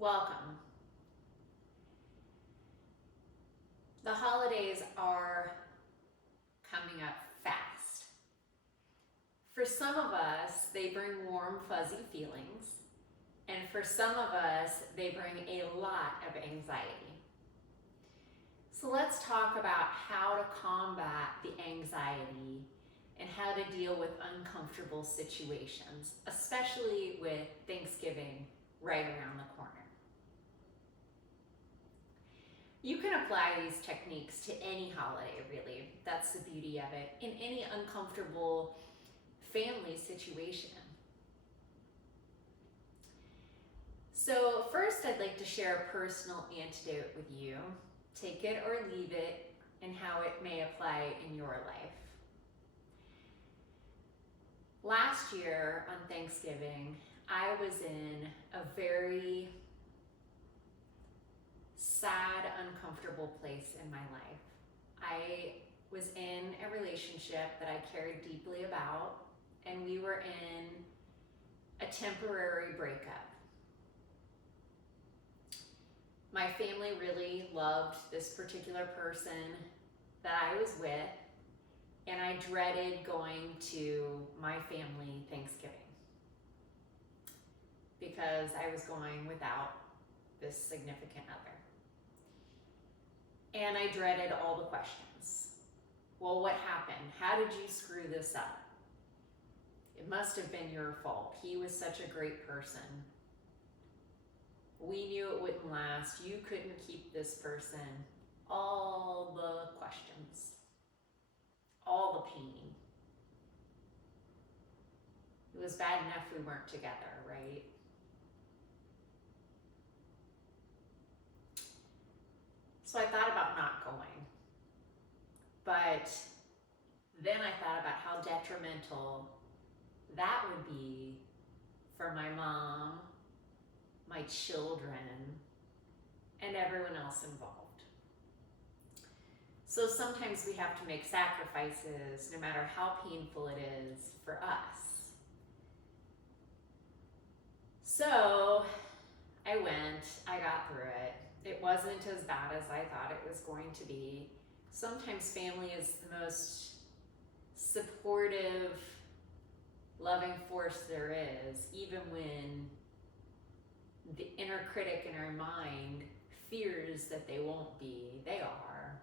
Welcome. The holidays are coming up fast. For some of us, they bring warm, fuzzy feelings, and for some of us, they bring a lot of anxiety. So let's talk about how to combat the anxiety and how to deal with uncomfortable situations, especially with Thanksgiving right around the corner. You can apply these techniques to any holiday, really. That's the beauty of it, in any uncomfortable family situation. So first, I'd like to share a personal antidote with you. Take it or leave it, and how it may apply in your life. Last year on Thanksgiving, I was in a very sad, uncomfortable place in my life. I was in a relationship that I cared deeply about, and we were in a temporary breakup. My family really loved this particular person that I was with, and I dreaded going to my family Thanksgiving because I was going without this significant other. And I dreaded all the questions. Well, what happened? How did you screw this up? It must have been your fault. He was such a great person. We knew it wouldn't last. You couldn't keep this person. All the questions, all the pain. It was bad enough we weren't together, right? So I thought about not going. But then I thought about how detrimental that would be for my mom, my children, and everyone else involved. So sometimes we have to make sacrifices, no matter how painful it is for us. So I went, I got through it. It wasn't as bad as I thought it was going to be. Sometimes family is the most supportive, loving force there is, even when the inner critic in our mind fears that they won't be. They are.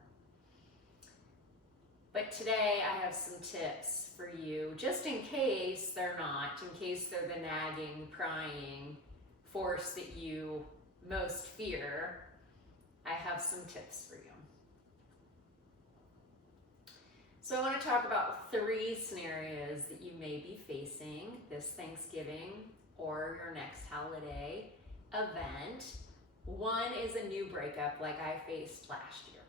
But today I have some tips for you, just in case they're not, in case they're the nagging, prying force that you most fear. I have some tips for you. So I want to talk about 3 scenarios that you may be facing this Thanksgiving or your next holiday event. One is a new breakup like I faced last year.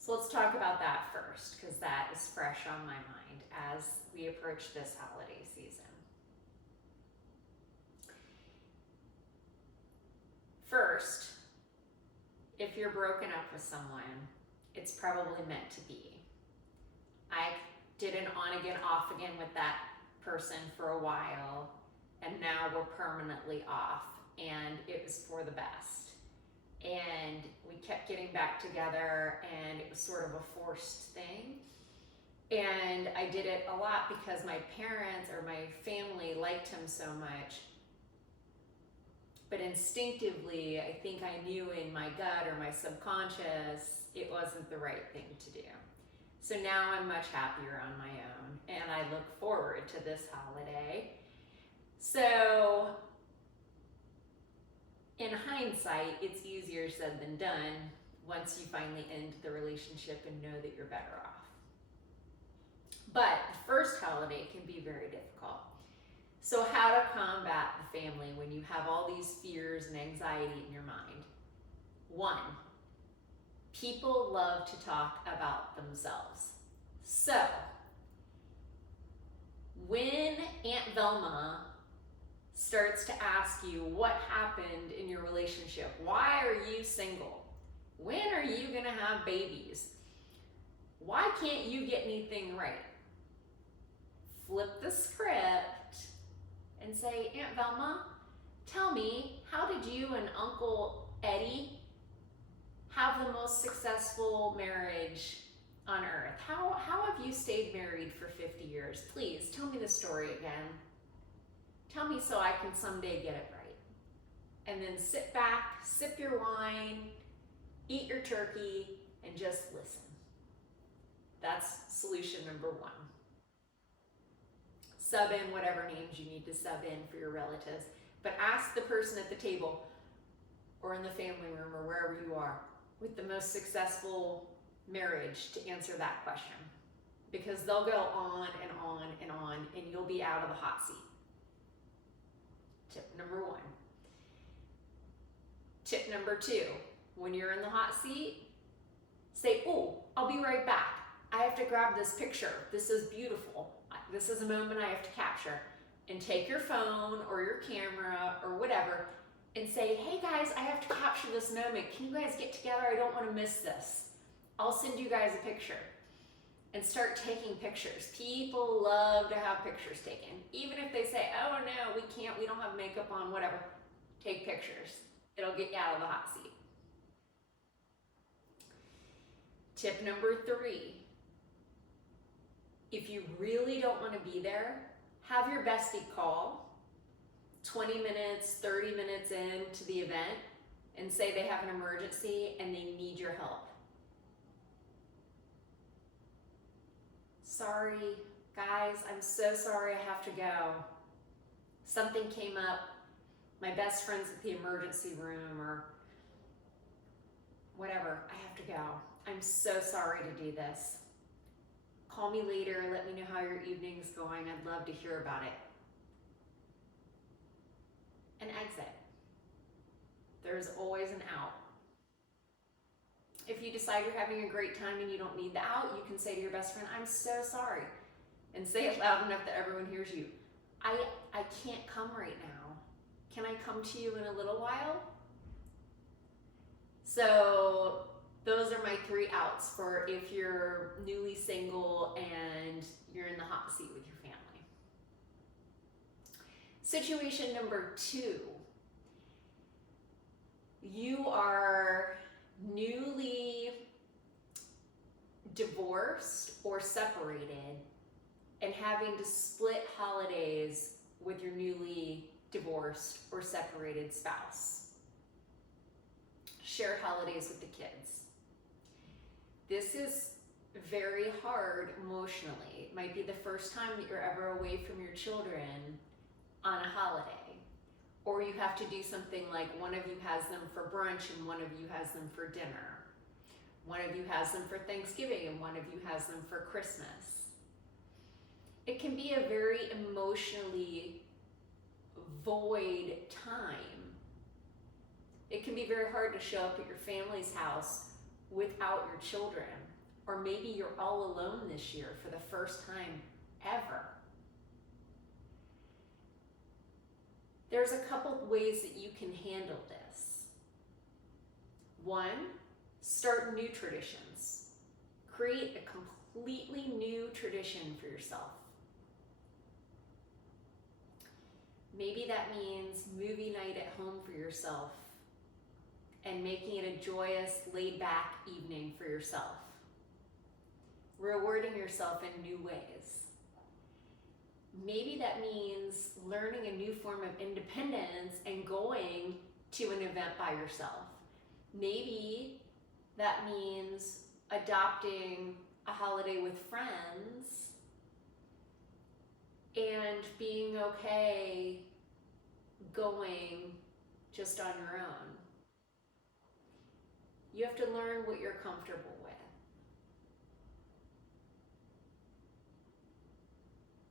So let's talk about that first, because that is fresh on my mind as we approach this holiday season. First, if you're broken up with someone, it's probably meant to be. I did an on-again, off-again with that person for a while, and now we're permanently off, and it was for the best. And we kept getting back together, and it was sort of a forced thing. And I did it a lot because my parents or my family liked him so much. But instinctively, I think I knew in my gut or my subconscious, it wasn't the right thing to do. So now I'm much happier on my own, and I look forward to this holiday. So in hindsight, it's easier said than done once you finally end the relationship and know that you're better off. But the first holiday can be very difficult. So how to combat the family when you have all these fears and anxiety in your mind? 1, people love to talk about themselves. So when Aunt Velma starts to ask you what happened in your relationship, why are you single? When are you gonna have babies? Why can't you get anything right? Flip the script and say, Aunt Velma, tell me, how did you and Uncle Eddie have the most successful marriage on earth? How have you stayed married for 50 years? Please tell me the story again. Tell me so I can someday get it right. And then sit back, sip your wine, eat your turkey, and just listen. That's solution number one. Sub in whatever names you need to sub in for your relatives, but ask the person at the table or in the family room or wherever you are with the most successful marriage to answer that question, because they'll go on and on and on and you'll be out of the hot seat. Tip number one. Tip number two, when you're in the hot seat, say, oh, I'll be right back. I have to grab this picture. This is beautiful. This is a moment I have to capture. And take your phone or your camera or whatever and say, hey guys, I have to capture this moment. Can you guys get together? I don't want to miss this. I'll send you guys a picture. And start taking pictures. People love to have pictures taken. Even if they say, oh no, we can't, we don't have makeup on, whatever. Take pictures. It'll get you out of the hot seat. Tip number three. If you really don't want to be there, have your bestie call 20 minutes, 30 minutes into the event and say they have an emergency and they need your help. Sorry, guys, I'm so sorry I have to go. Something came up. My best friend's at the emergency room or whatever. I have to go. I'm so sorry to do this. Call me later, let me know how your evening's going. I'd love to hear about it. And exit. There's always an out. If you decide you're having a great time and you don't need the out, you can say to your best friend, I'm so sorry. And say it loud enough that everyone hears you. I can't come right now. Can I come to you in a little while? So those are my three outs for if you're newly single and you're in the hot seat with your family. Situation number two. You are newly divorced or separated and having to split holidays with your newly divorced or separated spouse. Share holidays with the kids. This is very hard emotionally. It might be the first time that you're ever away from your children on a holiday. Or you have to do something like one of you has them for brunch and one of you has them for dinner. One of you has them for Thanksgiving and one of you has them for Christmas. It can be a very emotionally void time. It can be very hard to show up at your family's house without your children. Or maybe you're all alone this year for the first time ever. There's a couple ways that you can handle this. One, start new traditions. Create a completely new tradition for yourself. Maybe that means movie night at home for yourself and making it a joyous, laid-back evening for yourself. Rewarding yourself in new ways. Maybe that means learning a new form of independence and going to an event by yourself. Maybe that means adopting a holiday with friends and being okay going just on your own. You have to learn what you're comfortable with.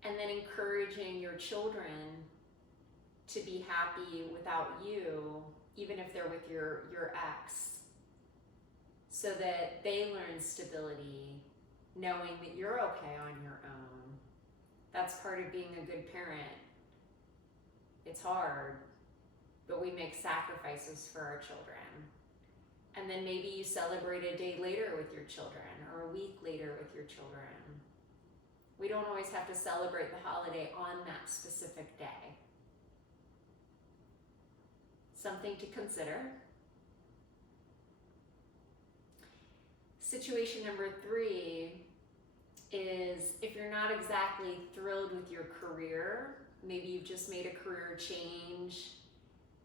And then encouraging your children to be happy without you, even if they're with your ex, so that they learn stability, knowing that you're okay on your own. That's part of being a good parent. It's hard, but we make sacrifices for our children. And then maybe you celebrate a day later with your children or a week later with your children. We don't always have to celebrate the holiday on that specific day. Something to consider. Situation number 3 is if you're not exactly thrilled with your career, maybe you've just made a career change,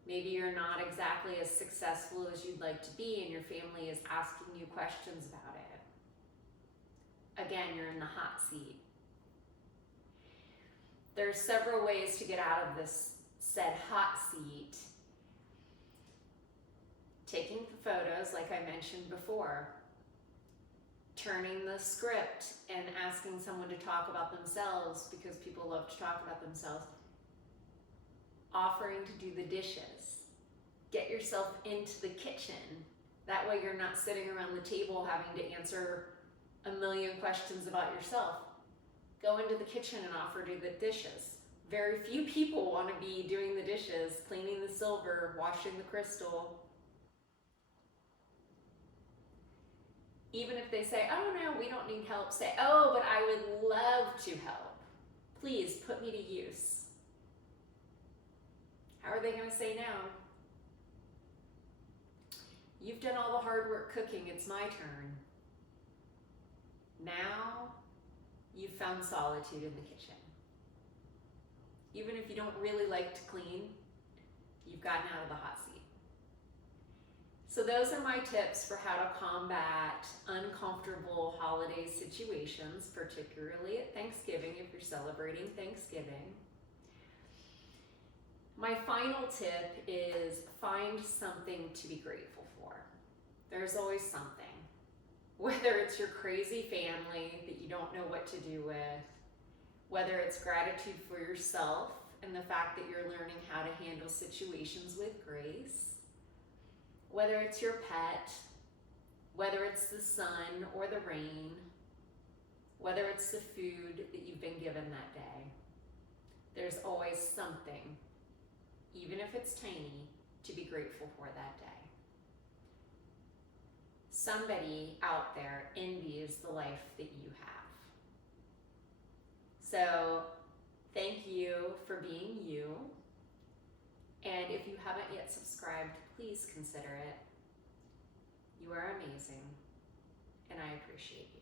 maybe you're not exactly as successful as you'd like to be and your family is asking you questions about it. Again, you're in the hot seat. There's several ways to get out of this said hot seat. Taking the photos, like I mentioned before. Turning the script and asking someone to talk about themselves because people love to talk about themselves. Offering to do the dishes. Get yourself into the kitchen. That way you're not sitting around the table having to answer a million questions about yourself. Go into the kitchen and offer to do the dishes. Very few people want to be doing the dishes, cleaning the silver, washing the crystal. Even if they say, oh no, we don't need help, say, oh, but I would love to help. Please put me to use. How are they going to say no? You've done all the hard work cooking, it's my turn. Now you've found solitude in the kitchen. Even if you don't really like to clean, you've gotten out of the hot seat. So those are my tips for how to combat uncomfortable holiday situations, particularly at Thanksgiving if you're celebrating Thanksgiving. My final tip is find something to be grateful for. There's always something. Whether it's your crazy family that you don't know what to do with, whether it's gratitude for yourself and the fact that you're learning how to handle situations with grace, whether it's your pet, whether it's the sun or the rain, whether it's the food that you've been given that day, there's always something, even if it's tiny, to be grateful for that day. Somebody out there envies the life that you have. So thank you for being you. And if you haven't yet subscribed, please consider it. You are amazing, and I appreciate you.